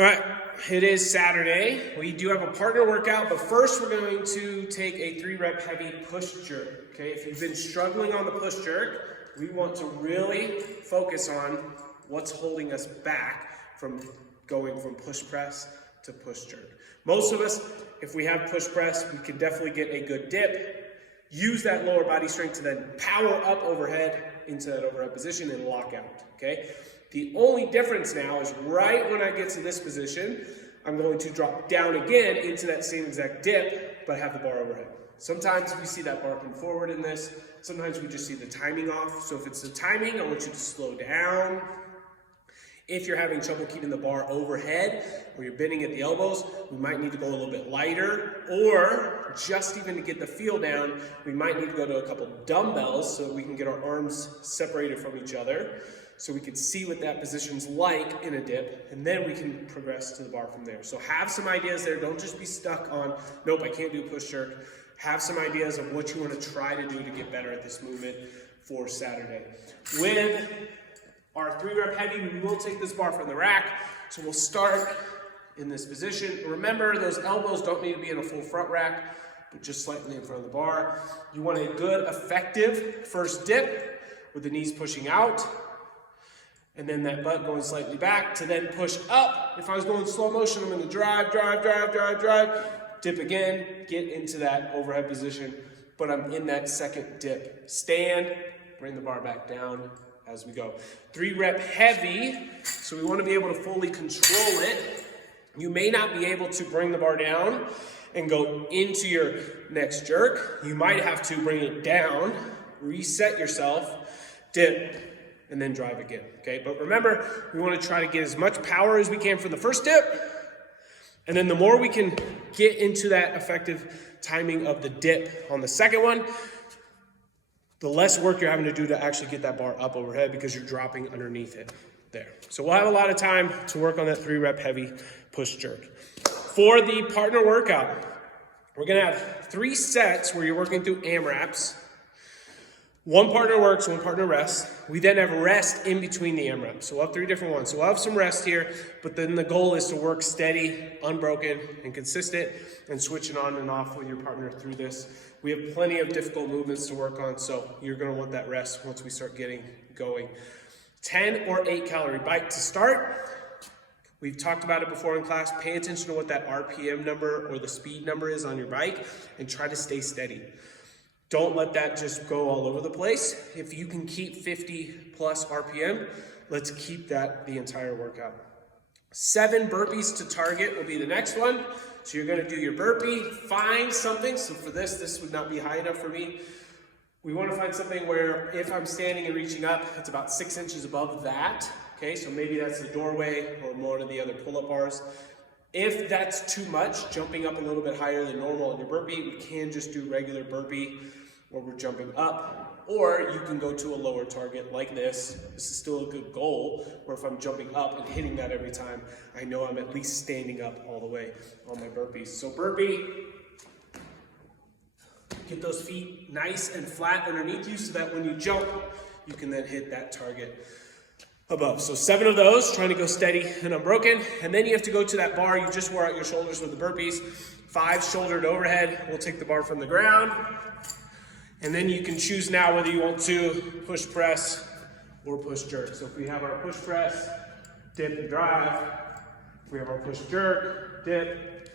All right, it is Saturday. We do have a partner workout, but first we're going to take a 3-rep heavy push jerk. Okay, if you've been struggling on the push jerk, we want to really focus on what's holding us back from going from push press to push jerk. Most of us, if we have push press, we can definitely get a good dip, use that lower body strength to then power up overhead into that overhead position and lock out, okay? The only difference now is right when I get to this position, I'm going to drop down again into that same exact dip, but have the bar overhead. Sometimes we see that bar come forward in this. Sometimes we just see the timing off. So if it's the timing, I want you to slow down. If you're having trouble keeping the bar overhead or you're bending at the elbows, we might need to go a little bit lighter, or just even to get the feel down, we might need to go to a couple dumbbells so we can get our arms separated from each other, so we can see what that position's like in a dip, and then we can progress to the bar from there. So have some ideas there. Don't just be stuck on, nope, I can't do push jerk. Have some ideas of what you want to try to do to get better at this movement for Saturday. With our 3-rep heavy, we will take this bar from the rack. So we'll start in this position. Remember, those elbows don't need to be in a full front rack, but just slightly in front of the bar. You want a good, effective first dip with the knees pushing out, and then that butt going slightly back to then push up. If I was going slow motion, I'm going to drive, dip again, get into that overhead position, but I'm in that second dip. Stand, bring the bar back down as we go. 3-rep heavy, so we want to be able to fully control it. You may not be able to bring the bar down and go into your next jerk. You might have to bring it down, reset yourself, dip, and then drive again, okay? But remember, we want to try to get as much power as we can for the first dip, and then the more we can get into that effective timing of the dip on the second one, the less work you're having to do to actually get that bar up overhead because you're dropping underneath it there. So we'll have a lot of time to work on that 3-rep heavy push jerk. For the partner workout, we're gonna have 3 sets where you're working through AMRAPs. One partner works, one partner rests. We then have rest in between the AMRAPs. So we'll have 3 different ones. So we'll have some rest here, but then the goal is to work steady, unbroken, and consistent, and switching on and off with your partner through this. We have plenty of difficult movements to work on, so you're gonna want that rest once we start getting going. 10 or 8 calorie bite to start. We've talked about it before in class. Pay attention to what that RPM number or the speed number is on your bike and try to stay steady. Don't let that just go all over the place. If you can keep 50 plus RPM, let's keep that the entire workout. 7 burpees to target will be the next one. So you're gonna do your burpee, find something. So for this would not be high enough for me. We wanna find something where if I'm standing and reaching up, it's about 6 inches above that. Okay, so maybe that's the doorway or one of the other pull-up bars. If that's too much, jumping up a little bit higher than normal in your burpee, we can just do regular burpee where we're jumping up, or you can go to a lower target like this. This is still a good goal, where if I'm jumping up and hitting that every time, I know I'm at least standing up all the way on my burpees. So burpee, get those feet nice and flat underneath you so that when you jump, you can then hit that target above. So 7 of those, trying to go steady and unbroken. And then you have to go to that bar. You just wore out your shoulders with the burpees. 5 shouldered overhead. We'll take the bar from the ground. And then you can choose now whether you want to push press or push jerk. So if we have our push press, dip and drive. If we have our push jerk, dip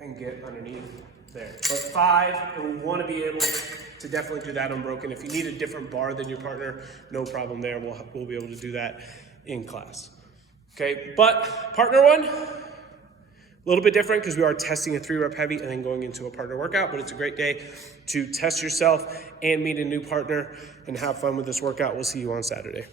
and get underneath there. But 5, and we want to be able to definitely do that unbroken. If you need a different bar than your partner, no problem there. We'll be able to do that in class. Okay, but partner one, a little bit different because we are testing a 3-rep heavy and then going into a partner workout, but it's a great day to test yourself and meet a new partner and have fun with this workout. We'll see you on Saturday.